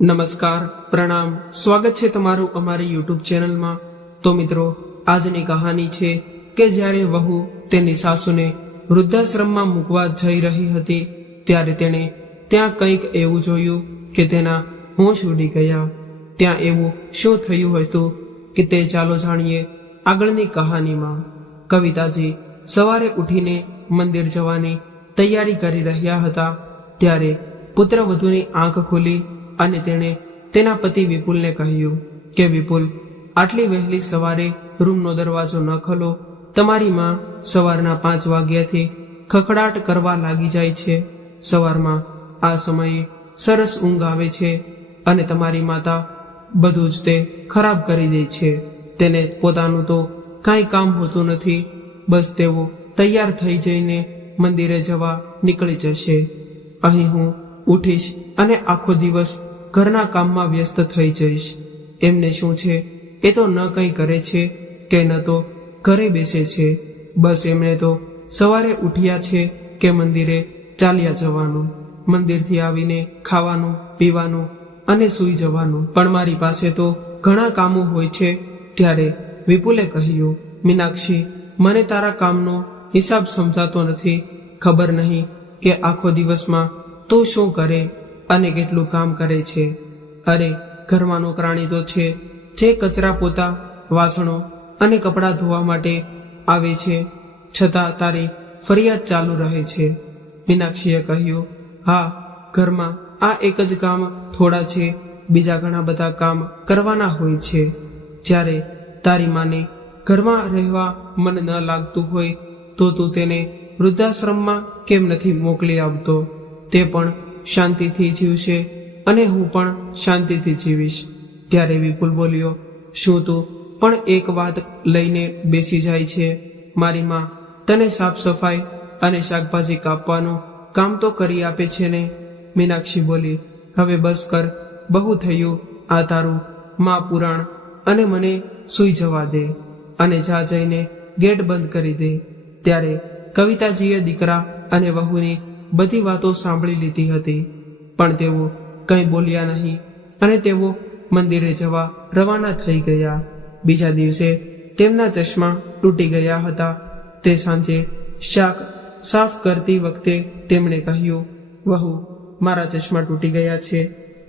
નમસ્કાર, પ્રણામ. સ્વાગત છે તમારું અમારી યુટ્યુબ ચેનલમાં. તો મિત્રો, આજની કહાની છે કે જ્યારે વહુ તેની સાસુને વૃદ્ધાશ્રમમાં મૂકવા જઈ રહી હતી, ત્યારે તેણે ત્યાં કંઈક એવું જોયું કે તેના હોશ ઉડી ગયા. ત્યાં એવું શું થયું હતું કે તે ચાલો જાણીએ આગળની કહાનીમાં. કવિતાજી સવારે ઉઠીને મંદિર જવાની તૈયારી કરી રહ્યા હતા, ત્યારે પુત્રવધુની આંખ ખુલી અને તેણે તેના પતિ વિપુલને કહ્યું કે, વિપુલ, આટલી વહેલી સવારે રૂમનો દરવાજો ન ખોલો. તમારી માં સવારના પાંચ વાગ્યાથી ખખડાટ કરવા લાગી જાય છે. સવારમાં આ સમયે સરસ ઊંઘ આવે છે અને તમારી માતા બધું જ તે ખરાબ કરી દે છે. તેને પોતાનું તો કાંઈ કામ હોતું નથી. બસ તેઓ તૈયાર થઈ જઈને મંદિરે જવા નીકળી જશે. અહીં હું ઉઠીશ અને આખો દિવસ ઘરના કામમાં વ્યસ્ત થઈ જઈશ. એમને શું છે? એ તો ન કંઈ કરે છે કે ન તો ઘરે બેસે છે. બસ એમણે તો સવારે ઉઠ્યા છે કે મંદિરે ચાલ્યા જવાનું. મંદિરથી આવીને ખાવાનું, પીવાનું અને સૂઈ જવાનું. પણ મારી પાસે તો ઘણા કામો હોય છે. ત્યારે વિપુલે કહ્યું, મીનાક્ષી, મને તારા કામનો હિસાબ સમજાતો નથી. ખબર નહીં કે આખો દિવસમાં તું શું કરે? અને કેટલું કામ કરે છે. અરે ઘરમાં નોકરાણી તો છે, જે કચરા પોતા, વાસણો અને કપડાં ધોવા માટે આવે છે. છતાં તારી ફરિયાદ ચાલુ રહે છે. મીનાક્ષીએ કહ્યું, હા, ઘરમાં આ એક જ કામ થોડા છે. બીજા ઘણા બધા કામ કરવાના હોય છે. જ્યારે તારી માને ઘરમાં રહેવા મન ન લાગતું હોય, તો તું તેને વૃદ્ધાશ્રમમાં કેમ નથી મોકલી આવતો તે પણ શાંતિથી જીવશે અને હું પણ શાંતિથી જીવીશ. ત્યારે વિપુલ બોલ્યો, શું તું પણ એક વાત લઈને બેસી જાય છે? મારી માં તને સાફ સફાઈ અને શાકભાજી કાપવાનું કામ તો કરી આપે છે ને? મીનાક્ષી બોલી, હવે બસ કર, બહુ થયું આ તારું મા પુરાણ અને મને સૂઈ જવા દે અને જા જઈને ગેટ બંધ કરી દે. ત્યારે કવિતાજીએ દીકરા અને વહુની બધી વાતો સાંભળી લીધી હતી, પણ તેઓ કંઈ બોલ્યા નહીં અને તેઓ મંદિરે જવા રવાના થઈ ગયા. બીજા દિવસે તેમના ચશ્મા તૂટી ગયા હતા. તે સાંજે શાક સાફ કરતી વખતે તેમણે કહ્યું, વહુ, મારા ચશ્મા તૂટી ગયા છે.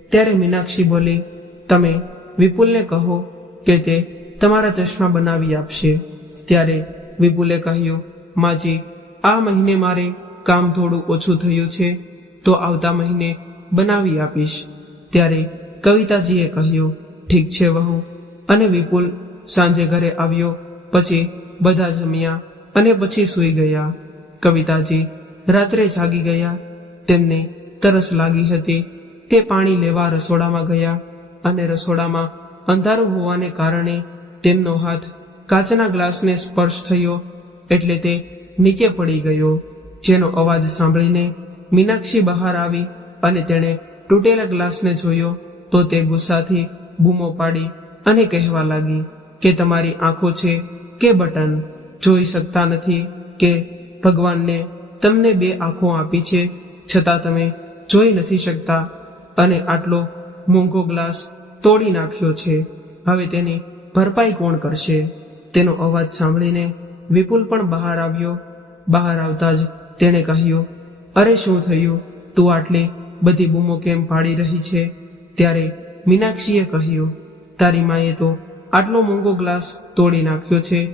ત્યારે મીનાક્ષી બોલી, તમે વિપુલને કહો કે તે તમારા ચશ્મા બનાવી આપશે. ત્યારે વિપુલે કહ્યું, માજી, આ મહિને મારે કામ થોડું ઓછું થયું છે, તો આવતા મહિને બનાવી આપીશ. ત્યારે કવિતાજીએ કહ્યું, ઠીક છે વહુ. અને વિપુલ સાંજે ઘરે આવ્યો, પછી બધા જમ્યા અને પછી સૂઈ ગયા. કવિતાજી રાત્રે જાગી ગયા. તેમને તરસ લાગી હતી. તે પાણી લેવા રસોડામાં ગયા અને રસોડામાં અંધારું હોવાને કારણે તેમનો હાથ કાચના ગ્લાસને સ્પર્શ થયો, એટલે તે નીચે પડી ગયો. જેનો અવાજ સાંભળીને મીનાક્ષી બહાર આવી અને તેણે તૂટેલા ગ્લાસને જોયો તો તે ગુસ્સાથી બૂમો પાડી અને કહેવા લાગી કે તમારી આંખો છે કે બટન? જોઈ શકતા નથી કે ભગવાનને તમને બે આંખો આપી છે, છતાં તમે જોઈ નથી શકતા અને આટલો મોંઘો ગ્લાસ તોડી નાખ્યો છે. હવે તેની ભરપાઈ કોણ કરશે? તેનો અવાજ સાંભળીને વિપુલ પણ બહાર આવ્યો. બહાર આવતા જ તેણે કહ્યું, અરે શું થયું? તું આટલી બધી બૂમો કેમ પાડી રહી છે? ત્યારે મીનાક્ષીએ કહ્યું, તારી માએ તો આટલો મોંઘો ગ્લાસ તોડી નાખ્યો છે.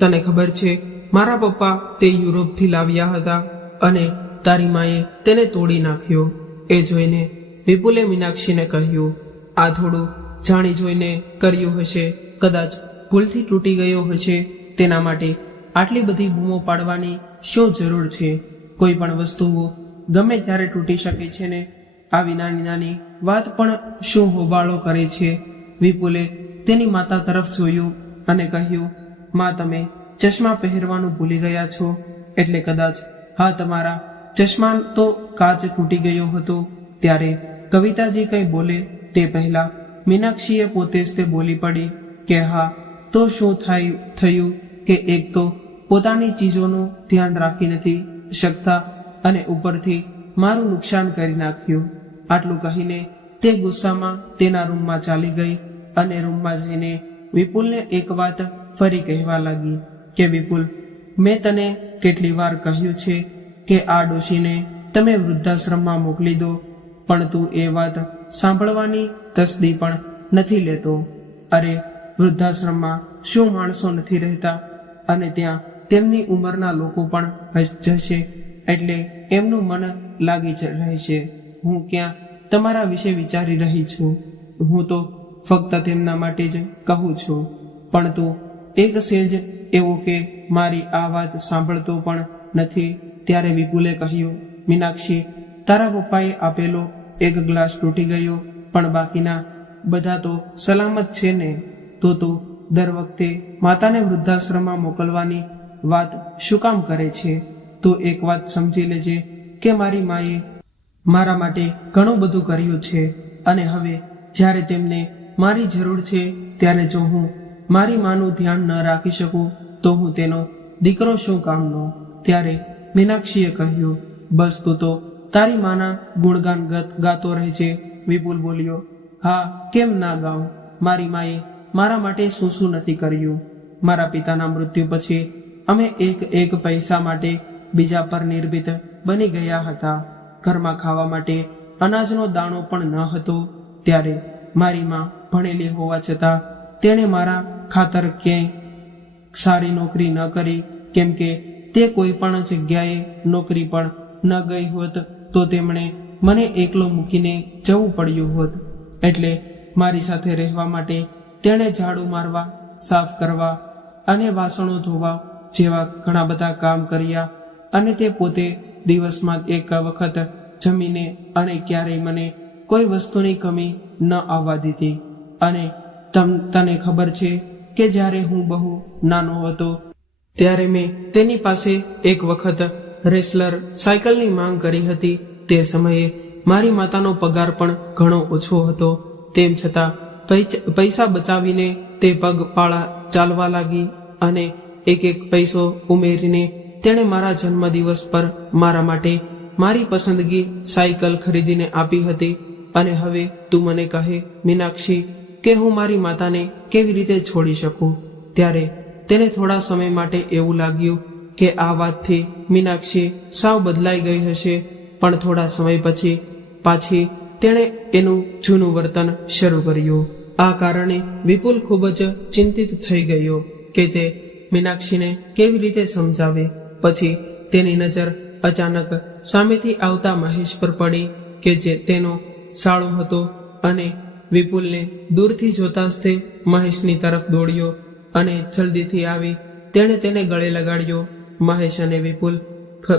તને ખબર છે, મારા પપ્પા તે યુરોપથી લાવ્યા હતા અને તારી માએ તેને તોડી નાખ્યો. એ જોઈને વિપુલે મીનાક્ષીને કહ્યું, આ થોડું જાણી જોઈને કર્યું હશે. કદાચ ભૂલથી તૂટી ગયો હશે. તેના માટે આટલી બધી બૂમો પાડવાની શું જરૂર છે? કોઈ પણ વસ્તુઓ ગમે ત્યારે તૂટી શકે છે ને, આવી નાની નાની વાત પણ શું હોબાળો કરે છે? વિપુલે તેની માતા તરફ જોયું અને કહ્યું, માં, તમે ચશ્મા પહેરવાનું ભૂલી ગયા છો. એટલે કદાચ હા, તમારા ચશ્મા તો કાચ તૂટી ગયો હતો. ત્યારે કવિતાજી કંઈ બોલે તે પહેલા મીનાક્ષીએ પોતે જ તે બોલી પડી કે હા, તો શું થાય, થયું કે એક તો પોતાની ચીજોનું ધ્યાન રાખી નથી શકતા અને ઉપરથી મારું નુકસાન કરી નાખ્યું. આટલું કહીને તે ગુસ્સામાં તેના રૂમમાં ચાલી ગઈ અને રૂમમાં જઈને વિપુલને એક વાત ફરી કહેવા લાગી કે, વિપુલ, મેં તને કેટલી વાર કહ્યું છે કે આ ડોશીને તમે વૃદ્ધાશ્રમમાં મોકલી દો, પણ તું એ વાત સાંભળવાની તસદી પણ નથી લેતો. અરે, વૃદ્ધાશ્રમમાં શું માણસો નથી રહેતા અને ત્યાં તેમની ઉંમરના લોકો પણ જશે એટલે એમનું મન લાગી જ રહેશે. હું ક્યાં તમારા વિશે વિચારી રહી છું. હું તો ફક્ત તેમના માટે જ કહું છું. પણ તું એક સેજ એવો કે મારી આ વાત સાંભળતો પણ નથી. ત્યારે વિપુલે કહ્યું, મીનાક્ષી, તારા પપ્પાએ આપેલો એક ગ્લાસ તૂટી ગયો, પણ બાકીના બધા તો સલામત છે ને? તો તું દર વખતે માતાને વૃદ્ધાશ્રમમાં મોકલવાની વાત શું કામ કરે છે? તો એક વાત સમજી લેજે કે મારી માએ મારા માટે ઘણું બધું કર્યું છે. અને હવે જ્યારે તેમને મારી જરૂર છે, ત્યારે જો હું મારી માનું ધ્યાન ન રાખી શકું, તો હું તેનો દીકરો શું કામનો? ત્યારે મીનાક્ષીએ કહ્યું, બસ તું તો તારી માના ગુણગાન ગત રહે છે. વિપુલ બોલ્યો, હા, કેમ ના ગાઉં? મારી માએ મારા માટે શું શું નથી કર્યું? મારા પિતાના મૃત્યુ પછી અમે એક એક પૈસા માટે બીજા પર નિર્ભિત બની ગયા હતા. ઘરમાં ખાવા માટે અનાજનો દાણો પણ ન હતો. ત્યારે મારી માં ભણેલી હોવા છતાં તેણે મારા ખાતર ક્યાંય સારી નોકરી ન કરી, કેમ કે તે કોઈ પણ જગ્યાએ નોકરી પણ ન ગઈ હોત તો તેમણે મને એકલો મૂકીને જવું પડ્યું હોત. એટલે મારી સાથે રહેવા માટે તેણે ઝાડુ મારવા, સાફ કરવા અને વાસણો ધોવા જેવા ઘણા બધા કામ કર્યા અને તે પોતે દિવસમાં એક વખત જમીને અને ક્યારેય મને કોઈ વસ્તુની કમી ન આવવા દીધી. અને તને ખબર છે કે જ્યારે હું બહુ નાનો હતો, ત્યારે મેં તેની પાસે એક વખત રેસલર સાયકલની માંગ કરી હતી. તે સમયે મારી માતાનો પગાર પણ ઘણો ઓછો હતો. તેમ છતાં પૈસા બચાવીને તે પગ પાળા ચાલવા લાગી અને એક એક પૈસો ઉમેરીને તેણે મારા જન્મદિવસ પર મારા માટે મારી પસંદગી સાયકલ ખરીદીને આપી હતી અને હવે તું મને કહે, મીનાક્ષી, કે હું મારી માતાને કેવી રીતે છોડી શકું? ત્યારે તેને થોડા સમય માટે એવું લાગ્યું કે આ વાતથી મીનાક્ષી સાવ બદલાઈ ગઈ હશે. પણ થોડા સમય પછી પાછી તેણે એનું જૂનું વર્તન શરૂ કર્યું. આ કારણે વિપુલ ખૂબ જ ચિંતિત થઈ ગયો કે તે મીનાક્ષીને કેવી રીતે સમજાવે? પછી તેની નજર અચાનક સામેથી આવતા મહેશ પર પડી કે જે તેનો સાળો હતો અને વિપુલને દૂરથી જોતા જ તે મહેશની તરફ દોડ્યો અને જલ્દીથી આવી તેણે તેને ગળે લગાડ્યો. મહેશ અને વિપુલ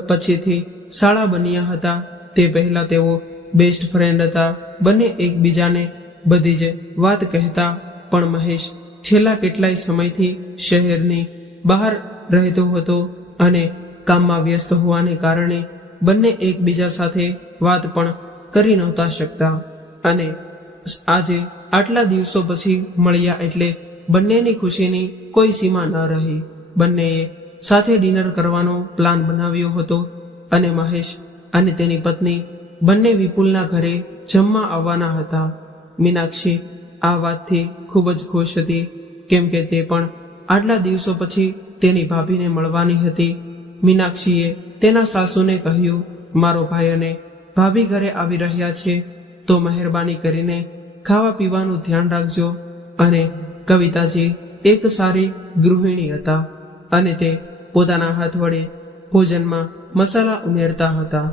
પછીથી શાળા બન્યા હતા. તે પહેલા તેઓ બેસ્ટ ફ્રેન્ડ હતા. બંને એકબીજાને બધી જ વાત કહેતા, પણ મહેશ છેલ્લા કેટલાય સમયથી શહેરની બહાર રહેતો હતો અને કામમાં વ્યસ્ત હોવાને કારણે બંને એકબીજા સાથે વાત પણ કરી નહોતા શકતા. અને આજે આટલા દિવસો પછી મળ્યા એટલે બંનેની ખુશીની કોઈ સીમા ન રહી. બંનેએ સાથે ડિનર કરવાનો પ્લાન બનાવ્યો હતો અને મહેશ અને તેની પત્ની બંને વિપુલના ઘરે જમવા આવવાના હતા. મીનાક્ષી આ વાતથી ખૂબ જ ખુશ હતી કેમ કે તે પણ આટલા દિવસો પછી તેની ભાભીને મળવાની હતી. મીનાક્ષીએ તેના સાસુને કહ્યું, મારો ભાઈ અને ભાભી ઘરે આવી રહ્યા છે, તો મહેરબાની કરીને ખાવા પીવાનું ધ્યાન રાખજો. અને કવિતાજી એક સારી ગૃહિણી હતા અને તે પોતાના હાથ વડે ભોજનમાં મસાલા ઉમેરતા હતા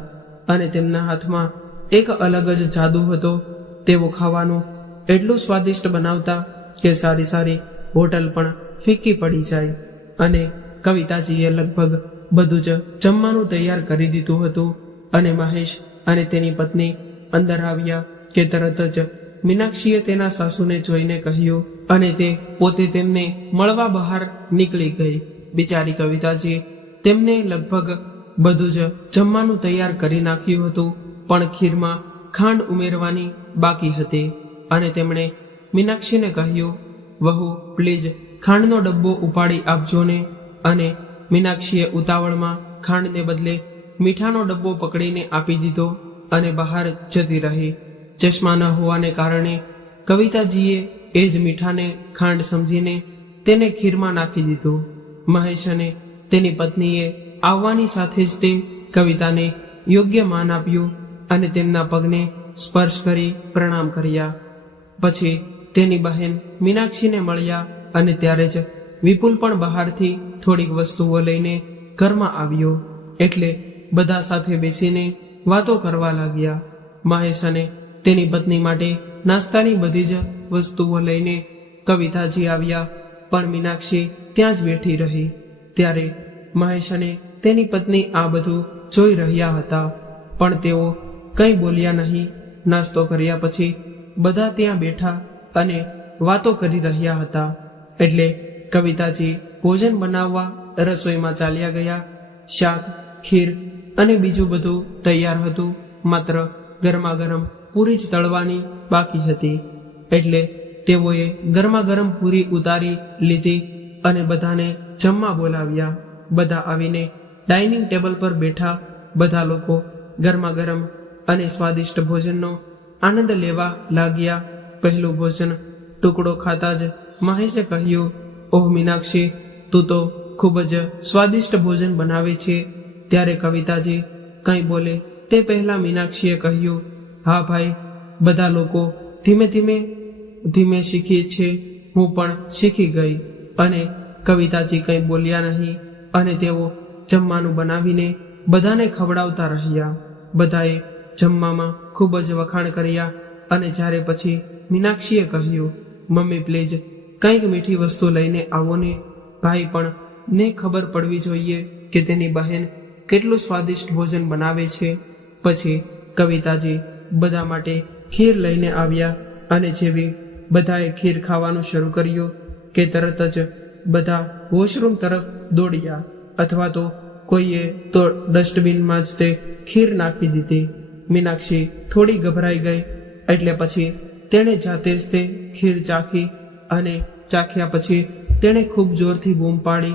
અને તેમના હાથમાં એક અલગ જ જાદુ હતો. તેઓ ખાવાનું એટલું સ્વાદિષ્ટ બનાવતા કે સારી સારી હોટલ પણ ફીકી પડી જાય. અને કવિતાજીએ લગભગ બધું જ જમવાનું તૈયાર કરી દીધું હતું. અને મહેશ અને તેની પત્ની અંદર આવ્યા કે તરત જ મીનાક્ષીએ તેના સાસુને જોઈને કહ્યું, અને તે પોતે તેમને મળવા બહાર નીકળી ગઈ. બિચારી કવિતાજી તેમને લગભગ બધું જ જમવાનું તૈયાર કરી નાખ્યું હતું, પણ ખીરમાં ખાંડ ઉમેરવાની બાકી હતી. અને તેમણે મીનાક્ષીને કહ્યું વહુ પ્લીઝ ખાંડનો ડબ્બો ઉપાડી આપજો ને. અને મીનાક્ષીએ ઉતાવળમાં ખાંડને બદલે મીઠાનો ડબ્બો પકડીને આપી દીધો અને બહાર જતી રહી. ચશ્મા ન હોવાને કારણે કવિતાજીએ એ જ મીઠાને ખાંડ સમજીને તેને ખીરમાં નાખી દીધું. મહેશ અને તેની પત્નીએ આવવાની સાથે જ તે કવિતાને યોગ્ય માન આપ્યું અને તેમના પગને સ્પર્શ કરી પ્રણામ કર્યા. પછી તેની બહેન મીનાક્ષીને મળ્યા અને ત્યારે જ વિપુલ પણ બહારથી થોડીક વસ્તુઓ લઈને ઘરમાં આવ્યો. એટલે બધા સાથે બેસીને વાતો કરવા લાગ્યા. મહેશ અને તેની પત્ની માટે નાસ્તાની બધી જ વસ્તુઓ લઈને કવિતાજી આવ્યા, પણ મીનાક્ષી ત્યાં જ બેઠી રહી. ત્યારે મહેશ અને તેની પત્ની આ બધું જોઈ રહ્યા હતા, પણ તેઓ કંઈ બોલ્યા નહીં. નાસ્તો કર્યા પછી બધા ત્યાં બેઠા અને વાતો કરી રહ્યા હતા. એટલે કવિતાજી ભોજન બનાવવા રસોઈમાં ચાલ્યા ગયા. શાક, ખીર અને બીજું બધું તૈયાર હતું. માત્ર ગરમા ગરમ પૂરી જ તળવાની બાકી હતી. એટલે તેઓએ ગરમા ગરમ પૂરી ઉતારી લીધી અને બધાને જમવા બોલાવ્યા. બધા આવીને ડાઇનિંગ ટેબલ પર બેઠા. બધા લોકો ગરમા ગરમ અને સ્વાદિષ્ટ ભોજનનો આનંદ લેવા લાગ્યા. પહેલું ભોજન ટુકડો ખાતા જ મહેશે કહ્યું, ઓહ મીનાક્ષી, તું તો ખૂબ જ સ્વાદિષ્ટ ભોજન બનાવે છે. ત્યારે કવિતાજી કંઈ બોલે તે પહેલાં મીનાક્ષીએ કહ્યું, હા ભાઈ, બધા લોકો ધીમે ધીમે ધીમે શીખીએ છે. હું પણ શીખી ગઈ. અને કવિતાજી કંઈ બોલ્યા નહીં અને તેઓ જમવાનું બનાવીને બધાને ખવડાવતા રહ્યા. બધાએ જમવામાં ખૂબ જ વખાણ કર્યા અને જ્યારે પછી મીનાક્ષીએ કહ્યું, મમ્મી, પ્લીઝ, કંઈક મીઠી વસ્તુ લઈને આવો ને. ભાઈ પણ, ને ખબર પડવી જોઈએ કે તેની બહેન કેટલું સ્વાદિષ્ટ ભોજન બનાવે છે. પછી, કવિતાજી, બધા માટે ખીર લઈને આવ્યા અને જેવી બધાએ ખીર ખાવાનું શરૂ કર્યું કે તરત જ બધા વોશરૂમ તરફ દોડ્યા અથવા તો કોઈએ તો ડસ્ટબિનમાં જ તે ખીર નાખી દીધી. મીનાક્ષી થોડી ગભરાઈ ગઈ એટલે પછી તેણે જાતે જ તે ખીર ચાખી અને ચાખ્યા પછી તેણે ખૂબ જોરથી બૂમ પાડી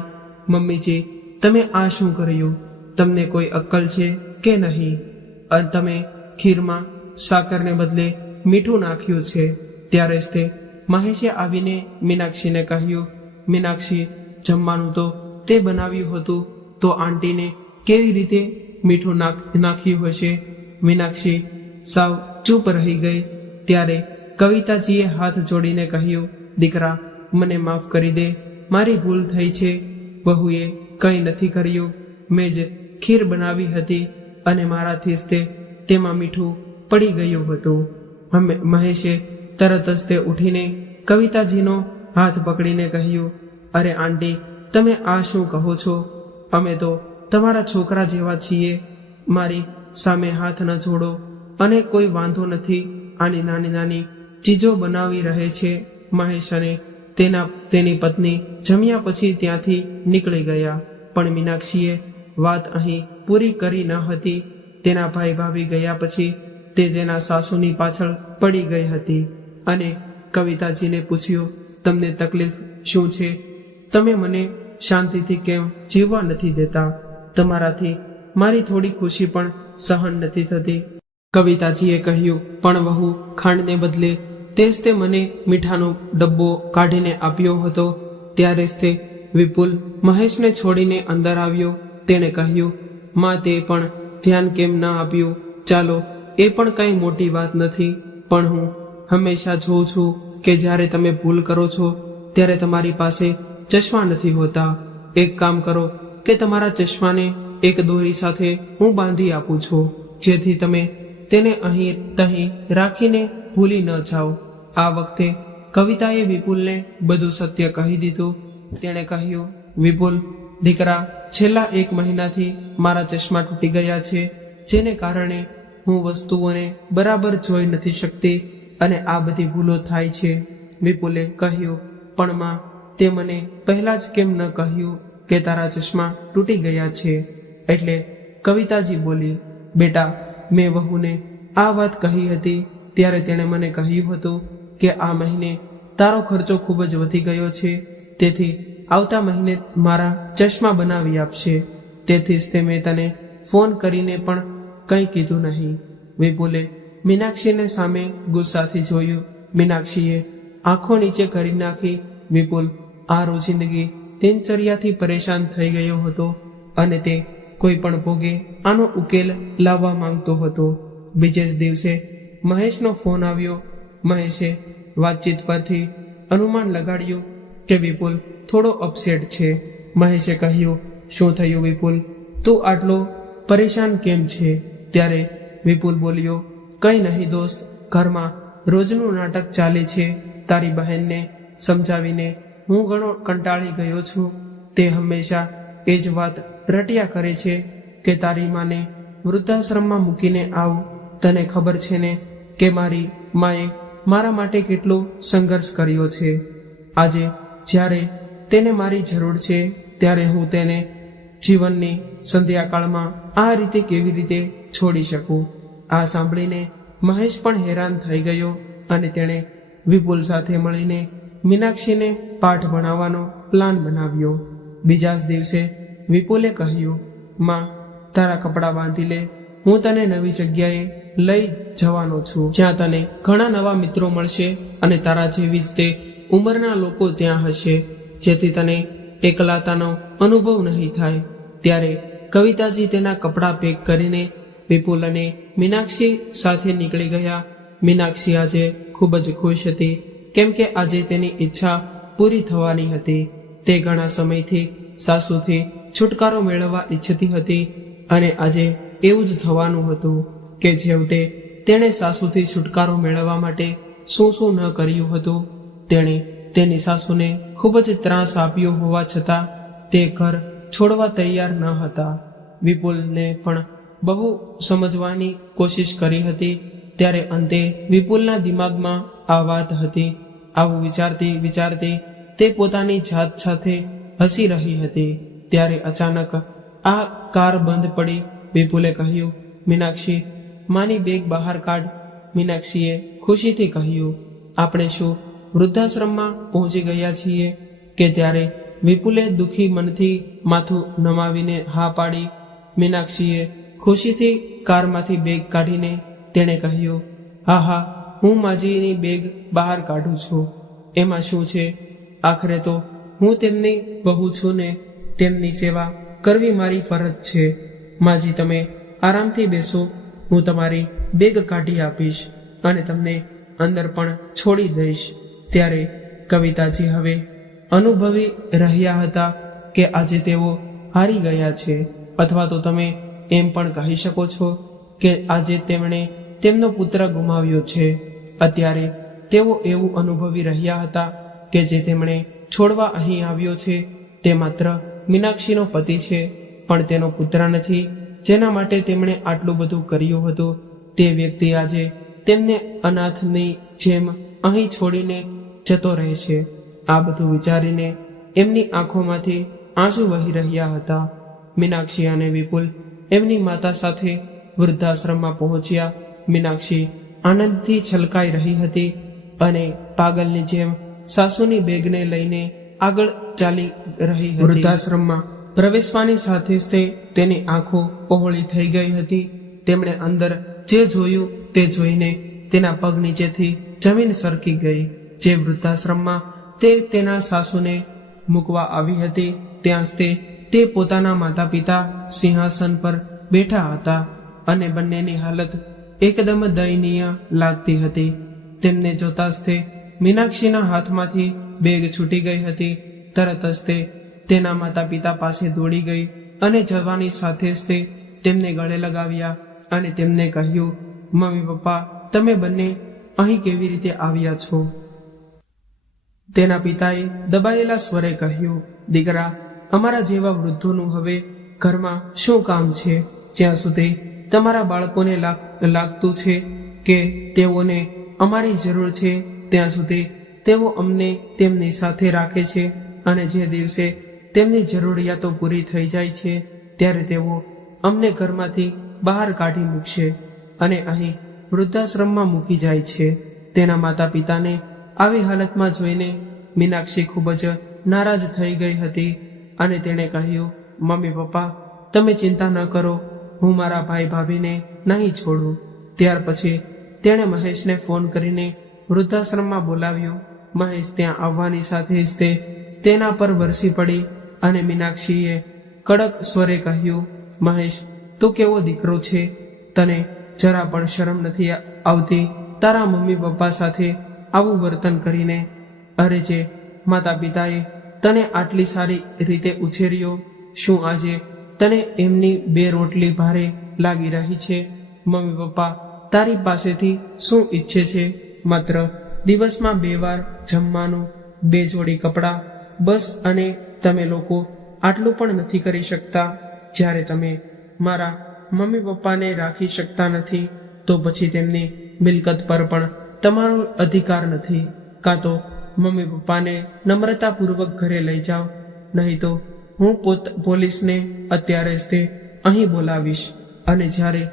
મમ્મીજી તમે આ શું કર્યું? તમને કોઈ અક્કલ છે કે નહીં? અને તમે ખીરમાં સાકરને બદલે મીઠું નાખ્યું છે. ત્યારે જ તે મહેશે આવીને મીનાક્ષીને કહ્યું, મીનાક્ષી, જમવાનું તો તે બનાવ્યું હતું, તો આંટીને કેવી રીતે મીઠું નાખ, નાખ્યું હશે? મીનાક્ષી સાવ ચૂપ રહી ગઈ. ત્યારે કવિતાજીએ હાથ જોડીને કહ્યું, દીકરા, મને માફ કરી દે. મારી ભૂલ થઈ છે. બહુએ કંઈ નથી કર્યું. મેં જ ખીર બનાવી હતી અને મારાથી જ તેમાં મીઠું પડી ગયું હતું. મહેશે તરત જ તે ઉઠીને કવિતાજીનો હાથ પકડીને કહ્યું, અરે આંટી, તમે આ શું કહો છો? અમે તો તમારા છોકરા જેવા છીએ. મારી સામે હાથ ન જોડો અને કોઈ વાંધો નથી. આની નાની નાની ચીજો બનાવી રહે છે. મહેશ અને તેના, તેની પત્ની જમ્યા પછી ત્યાંથી નીકળી ગયા. પણ મીનાક્ષીએ વાત અહીં પૂરી કરી ન હતી. તેના ભાઈ ભાભી ગયા પછી તે તેના સાસુની પાછળ પડી ગઈ હતી અને કવિતાજીને પૂછ્યું, તમને તકલીફ શું છે? તમે મને શાંતિથી કેમ જીવવા નથી દેતા? તમારાથી મારી થોડી ખુશી પણ સહન નથી થતી. કવિતાજીએ કહ્યું, પણ વહુ, ખાંડને બદલે તે જ તે મને મીઠાનો ડબ્બો કાઢીને આપ્યો હતો. ત્યારે જ તે વિપુલ મહેશને છોડીને અંદર આવ્યો. તેણે કહ્યું, માં, તે પણ ધ્યાન કેમ ન આપ્યું? ચાલો, એ પણ કંઈ મોટી વાત નથી, પણ હું હંમેશા જોઉં છું કે જ્યારે તમે ભૂલ કરો છો, ત્યારે તમારી પાસે ચશ્મા નથી હોતા. એક કામ કરો કે તમારા ચશ્માને એક દોરી સાથે હું બાંધી આપું છું, જેથી તમે તેને અહીં તહીં રાખીને ભૂલી ન જાઓ. આ વખતે કવિતાએ વિપુલને બધું સત્ય કહી દીધું. તેણે કહ્યું, વિપુલ, દીકરા, છેલ્લા એક મહિનાથી મારા ચશ્મા તૂટી ગયા છે, જેને કારણે હું વસ્તુઓને બરાબર જોઈ નથી શકતી અને આ બધી ભૂલો થાય છે. વિપુલે કહ્યું, પણ માં, તે મને પહેલાં જ કેમ ન કહ્યું કે તારા ચશ્મા તૂટી ગયા છે? એટલે કવિતાજી બોલી, બેટા મેં વહુને આ વાત કહી હતી. ત્યારે તેણે મને કહ્યું હતું કે આ મહિને તારો ખર્ચો ખૂબ જ વધી ગયો છે. તેથી આવતા મહિને મારા ચશ્મા બનાવી આપશે. તેથી જ તે મેં તને ફોન કરીને પણ કંઈ કીધું નહીં. વિપુલે મીનાક્ષીને સામે ગુસ્સાથી જોયું. મીનાક્ષીએ આંખો નીચે કરી નાખી. વિપુલ આ રોજિંદગી દિનચર્યાથી પરેશાન થઈ ગયો હતો અને તે કોઈ પણ ભોગે આનો ઉકેલ લાવવા માંગતો હતો. બીજે જ દિવસે મહેશનો ફોન આવ્યો. મહેશે વાતચીત પરથી અનુમાન લગાડ્યું કે વિપુલ થોડો અપસેટ છે. મહેશે કહ્યું, શું થયું વિપુલ? તું આટલો પરેશાન કેમ છે? ત્યારે વિપુલ બોલ્યો, કંઈ નહીં દોસ્ત, ઘરમાં રોજનું નાટક ચાલે છે. તારી બહેનને સમજાવીને હું ઘણો કંટાળી ગયો છું. તે હંમેશા એ જ વાત રટ્યા કરે છે કે તારી માને વૃદ્ધાશ્રમમાં મૂકીને આવ. તને ખબર છે ને કે મારી માએ મારા માટે કેટલો સંઘર્ષ કર્યો છે. આજે જ્યારે તેને મારી જરૂર છે, ત્યારે હું તેને જીવનની સંધ્યાકાળમાં આ રીતે કેવી રીતે છોડી શકું? આ સાંભળીને મહેશ પણ હેરાન થઈ ગયો અને તેણે વિપુલ સાથે મળીને મીનાક્ષીને પાઠ ભણાવવાનો પ્લાન બનાવ્યો. બીજા જ દિવસે વિપુલે કહ્યું, માં, તારા કપડાં બાંધી લે. હું તને નવી જગ્યાએ લઈ જવાનો છું. જ્યાં તને ઘણા નવા મિત્રો મળશે અને તારા જેવી જ તે ઉંમરના લોકો ત્યાં હશે, જેથી તને એકલાતાનો અનુભવ નહીં થાય. ત્યારે કવિતાજી તેના કપડાં પેક કરીને વિપુલ અને મીનાક્ષી સાથે નીકળી ગયા. મીનાક્ષી આજે ખૂબ જ ખુશ હતી, કેમ કે આજે તેની ઈચ્છા પૂરી થવાની હતી. તે ઘણા સમયથી સાસુથી છુટકારો મેળવવા ઈચ્છતી હતી અને આજે એવું જ થવાનું હતું કે છેવટે તેણે સાસુથી છુટકારો મેળવવા માટે શું શું ન કર્યું હતું, તેણે તેની સાસુને ખૂબ જ ત્રાસ આપ્યો હોવા છતાં તે ઘર છોડવા તૈયાર ન હતા. વિપુલને પણ બહુ સમજવાની કોશિશ કરી હતી, ત્યારે અંતે વિપુલના દિમાગમાં આ વાત હતી. આવું વિચારતી વિચારતી તે પોતાની જાત સાથે હસી રહી હતી. ત્યારે અચાનક આ કાર બંધ પડી. વિપુલે કહ્યું, મીનાક્ષી, માની બેગ બહાર કાઢ. મીનાક્ષીએ ખુશીથી કહ્યું, આપણે શું વૃદ્ધાશ્રમમાં પહોંચી ગયા છીએ કે ત્યારે વિપુલે દુઃખી મનથી માથું નમાવીને હા પાડી? મીનાક્ષીએ ખુશીથી કારમાંથી બેગ કાઢીને તેણે કહ્યું, હા હા, હું માજીની બેગ બહાર કાઢું છું. એમાં શું છે? આખરે તો હું તેમની બહુ છું ને તેમની સેવા કરવી મારી ફરજ છે. માજી તમે આરામથી બેસો, હું તમારી બેગ કાઢી આપીશ અને તમને અંદર પણ છોડી દઈશ. ત્યારે કવિતાજી હવે અનુભવી રહ્યા હતા કે આજે તેઓ હારી ગયા છે. અથવા તો તમે એમ પણ કહી શકો છો કે આજે તેમણે તેમનો પુત્ર ગુમાવ્યો છે. અત્યારે તેઓ એવું અનુભવી રહ્યા હતા કે જે તેમણે છોડવા અહીં આવ્યો છે, તે માત્ર મીનાક્ષીનો પતિ છે, પણ તેનો પુત્ર નથી. જેના માટે તેમણે આટલું બધું કર્યું હતું, તે વ્યક્તિ આજે તેમને અનાથની જેમ અહીં છોડીને જતો રહે છે. આ બધું વિચારીને એમની આંખોમાંથી આંસુ વહી રહ્યા હતા. મીનાક્ષી અને વિપુલ એમની માતા સાથે વૃદ્ધાશ્રમમાં પહોંચ્યા. મીનાક્ષી આનંદથી છલકાઈ રહી હતી અને પાગલની જેમ સાસુની બેગને લઈને આગળ ચાલી રહી વૃદ્ધાશ્રમમાં પ્રવેશવાની સાથે જ તેની આંખો પહોળી થઈ ગઈ હતી. તેમણે અંદર જે જોયું તે જોઈને તેના પગ નીચેથી જમીન સરકી ગઈ. જે વૃદ્ધાશ્રમમાં તે તેના સાસુને મૂકવા આવી હતી, ત્યાં તે તે પોતાના માતા પિતા સિંહાસન પર બેઠા હતા અને બંનેની હાલત એકદમ દયનીય લાગતી હતી. તેમને જોતા જ તે મીનાક્ષીના હાથમાંથી બેગ છૂટી ગઈ હતી. તરત જ તે તેના માતા પિતા પાસે દોડી ગઈ અને જવાની સાથે જ તે તેમને ગળે લગાવ્યા અને તેમને કહ્યું, મમ્મી પપ્પા, તમે બંને અહીં કેવી રીતે આવ્યા છો? તેના પિતાએ દબાયેલા સ્વરે કહ્યું, દીકરા, અમારા જેવા વૃદ્ધોનું હવે ઘરમાં શું કામ છે? જ્યાં સુધી તમારા બાળકોને લાગ- લાગતું છે કે તેઓને અમારી જરૂર છે, ત્યાં સુધી તેઓ અમને તેમની સાથે રાખે છે અને જે દિવસે તેમની જરૂરિયાતો પૂરી થઈ જાય છે, ત્યારે તેઓ અમને ઘરમાંથી બહાર કાઢી મૂકશે અને અહીં વૃદ્ધાશ્રમમાં મૂકી જાય છે. તેના માતા પિતાને આવી હાલતમાં જોઈને મીનાક્ષી ખૂબ જ નારાજ થઈ ગઈ હતી અને તેણે કહ્યું મમ્મી પપ્પા તમે ચિંતા ન કરો, હું મારા ભાઈ ભાભીને નહીં છોડું. ત્યાર પછી તેણે મહેશને ફોન કરીને વૃદ્ધાશ્રમમાં બોલાવ્યો મહેશ ત્યાં આવવાની સાથે જ તે તેના પર વરસી પડી અને મીનાક્ષીએ કડક સ્વરે કહ્યું, મહેશ, તું કેવો દીકરો છે? તને જરા પણ શરમ નથી આવતી? તારા મમ્મી પપ્પા સાથે આવું વર્તન કરીને? અરે જે માતા પિતાએ તને આટલી સારી રીતે ઉછેર્યો, શું આજે તને એમની બે રોટલી ભારે લાગી રહી છે? મમ્મી પપ્પા તારી પાસેથી શું ઈચ્છે છે? માત્ર દિવસમાં બે વાર જમવાનું, બે જોડી કપડાં, બસ અને તમે લોકો આટલું પણ નથી કરી શકતા. જ્યારે તમે મારા મમ્મી પપ્પાને રાખી શકતા નથી, તો પછી તેમની મિલકત પર પણ તમારો અધિકાર નથી. કાં તો મમ્મી પપ્પાને નમ્રતાપૂર્વક ઘરે લઈ જાઓ, નહીં તો હું પોત પોલીસને અત્યારે જ તે અહીં બોલાવીશ. અને જ્યારે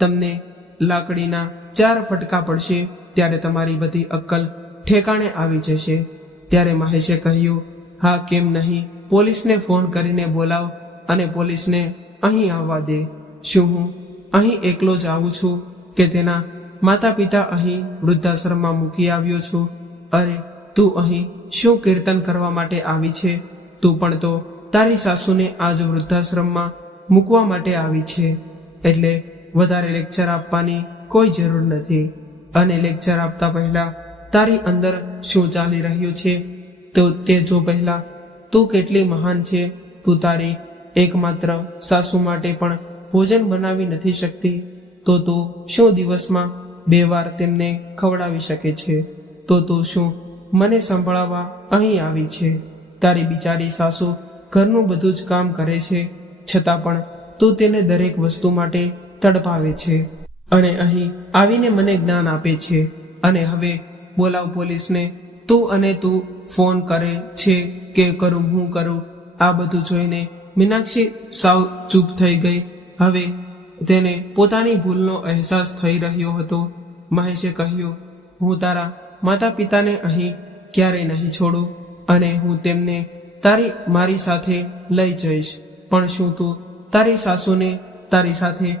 તમને લાકડીના ચાર ફટકા પડશે, ત્યારે તમારી બધી અક્કલ ઠેકાણે આવી જશે. ત્યારે મહેશે કહ્યું, હા, કેમ નહીં? પોલીસને ફોન કરીને બોલાવ અને પોલીસને અહીં આવવા દે. શું હું અહીં એકલો જ આવું છું કે તેના માતા પિતા અહીં વૃદ્ધાશ્રમમાં મૂકી આવ્યો છું? અરે, તું અહીં શું કીર્તન કરવા માટે આવી છે? તું પણ તો તારી સાસુને આજ વૃદ્ધાશ્રમમાં મૂકવા માટે આવી છે. એટલે વધારે લેક્ચર આપવાની કોઈ જરૂર નથી. અને લેક્ચર આપતા પહેલા તારી અંદર શું ચાલી રહ્યું છે? તો તે જો પહેલા, તું કેટલી મહાન છે, તું તારી એકમાત્ર સાસુ માટે પણ ભોજન બનાવી નથી શકતી, તો તું શું દિવસમાં બે વાર તેમને ખવડાવી શકે છે? તો તું શું મને સંભળાવવા અહીં આવી છે? તારી બિચારી સાસુ ઘરનું બધું જ કામ કરે છે, છતાં પણ તું તેને દરેક વસ્તુ માટે તડપાવે છે. અને અહીં આવીને મને જ્ઞાન આપે છે. અને હવે બોલાવ પોલીસને. તું અને તું ફોન કરે છે કે કરું, હું કરું, આ બધું જોઈને મીનાક્ષી સાવ ચૂપ થઈ ગઈ. હવે તેને પોતાની ભૂલનો અહેસાસ થઈ રહ્યો હતો. મહેશે કહ્યું, હું તારા માતા પિતાને અહીં ક્યારેય નહીં છોડું અને હું તેમને તારી મારી સાથે લઈ જઈશ. પણ શું તું તારી સાસુને તારી સાથે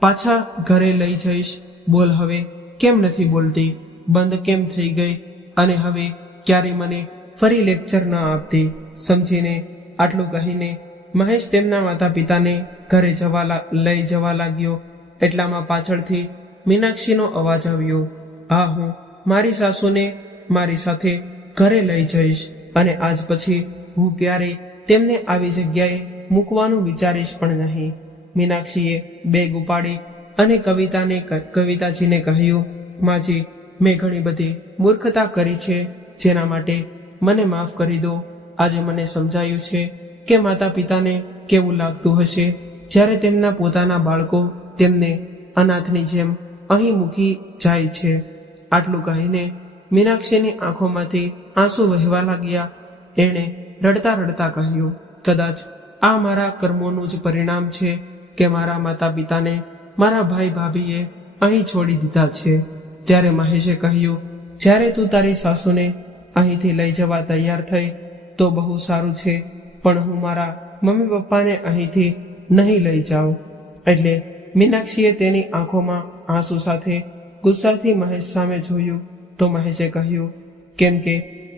પાછા ઘરે લઈ જઈશ? બોલ હવે, કેમ નથી બોલતી? બંધ કેમ થઈ ગઈ? અને હવે ક્યારે મને ફરી લેક્ચર ન આપતી? સમજીને આટલું કહીને મહેશ તેમના માતા પિતાને ઘરે જવા લઈ જવા લાગ્યો. એટલામાં પાછળથી મીનાક્ષીનો અવાજ આવ્યો. હા, હું મારી સાસુને મારી સાથે ઘરે લઈ જઈશ અને આજ પછી હું ક્યારેય તેમને આવી જગ્યાએ મૂકવાનું વિચારીશ પણ નહીં. મીનાક્ષીએ બેગ ઉપાડી અને કવિતાને કવિતાજીને કહ્યું, માજી મેં ઘણી બધી મૂર્ખતા કરી છે, જેના માટે મને માફ કરી દો. આજે મને સમજાયું છે કે માતા પિતાને કેવું લાગતું હશે જ્યારે તેમના પોતાના બાળકો તેમને અનાથની જેમ અહીં મૂકી જાય છે. આટલું કહીને મીનાક્ષીની આંખોમાંથી આંસુ વહેવા લાગ્યા. એણે રડતા રડતા કહ્યું, કદાચ આ મારા કર્મોનું જ પરિણામ છે કે મારા માતા પિતાને મારા ભાઈ ભાભીએ અહીં છોડી દીધા છે. ત્યારે મહેશે કહ્યું, જ્યારે તું તારી સાસુને અહીંથી લઈ જવા તૈયાર થઈ, તો બહુ સારું છે, પણ હું મારા મમ્મી પપ્પાને અહીંથી નહીં લઈ જાઉં. એટલે મીનાક્ષીએ તેની આંખોમાં આંસુ સાથે ગુસ્સાથી મહેશ સામે જોયું. તો મહેશે કહ્યું, કેમ કે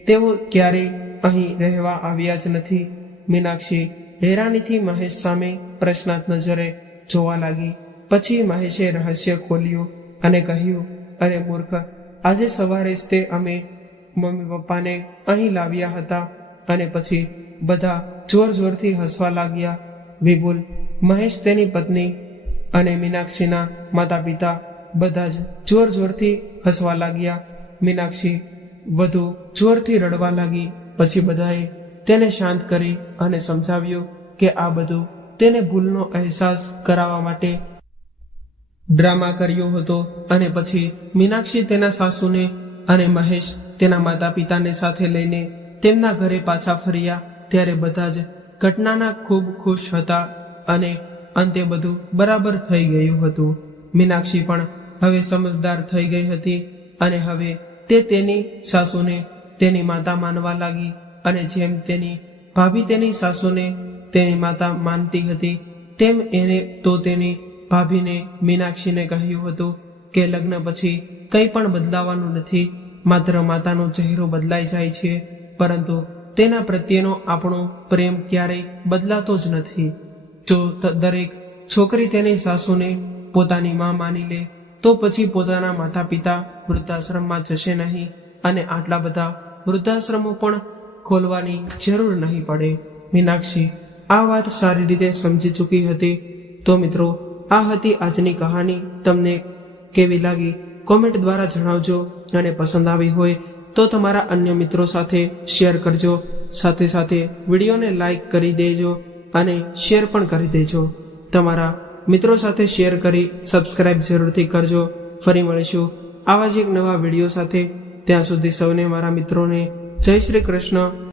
તેઓ ક્યારેય અહીં રહેવા આવ્યા જ નથી. મીનાક્ષી હેરાનીથી મહેશ સામે પ્રશ્નાર્થ નજરે જોવા લાગી. પછી મહેશે રહસ્ય ખોલ્યું અને કહ્યું અરે મૂર્ખ, આજે સવારે જ તે અમે મમ્મી પપ્પાને અહીં લાવ્યા હતા અને પછી બધા જોર જોરથી હસવા લાગ્યા. વિપુલ, મહેશ તેની પત્ની અને મીનાક્ષીના માતા પિતા બધા જ જોર જોરથી હસવા લાગ્યા. મીનાક્ષી વધુ જોરથી રડવા લાગી. પછી બધાએ તેને શાંત કરી અને સમજાવ્યું કે આ બધું તેને ભૂલનો અહેસાસ કરાવવા માટે ડ્રામા કર્યો હતો અને પછી મીનાક્ષી તેના સાસુને અને મહેશ તેના માતા પિતાને સાથે લઈને તેમના ઘરે પાછા ફર્યા. ત્યારે બધા જ ઘટનાના ખૂબ ખુશ હતા અને અંતે બધું બરાબર થઈ ગયું હતું. મીનાક્ષી પણ હવે સમજદાર થઈ ગઈ હતી અને હવે તે તેની સાસુને તેની માતા માનવા લાગી અને જેમ તેની ભાભી તેની સાસુને તેની માતા માનતી હતી, તેમ એને તો તેની ભાભીને મીનાક્ષીને કહ્યું હતું કે લગ્ન પછી કંઈ પણ બદલાવાનું નથી, માત્ર માતાનો ચહેરો બદલાઈ જાય છે, પરંતુ તેના પ્રત્યેનો આપણો પ્રેમ ક્યારેય બદલાતો જ નથી. જો દરેક છોકરી તેની સાસુને પોતાની માં માની લે, તો પછી પોતાના માતા પિતા વૃદ્ધાશ્રમમાં જશે નહીં અને આટલા બધા વૃદ્ધાશ્રમો પણ ખોલવાની જરૂર નહીં પડે. મીનાક્ષી આ વાત સારી રીતે સમજી ચૂકી હતી. તો મિત્રો આ હતી આજની કહાની. તમને કેવી લાગી? કોમેન્ટ દ્વારા જણાવજો. અને પસંદ આવી હોય તો તમારા અન્ય મિત્રો સાથે શેર કરજો. સાથે સાથે વિડીયોને લાઈક કરી દેજો અને શેર પણ કરી દેજો. તમારા મિત્રો સાથે શેર કરી સબસ્ક્રાઇબ જરૂરથી કરજો. ફરી મળીશું આવા જ એક નવા વીડિયો સાથે. ત્યાં સુધી સૌને મારા મિત્રોને જય શ્રી કૃષ્ણ.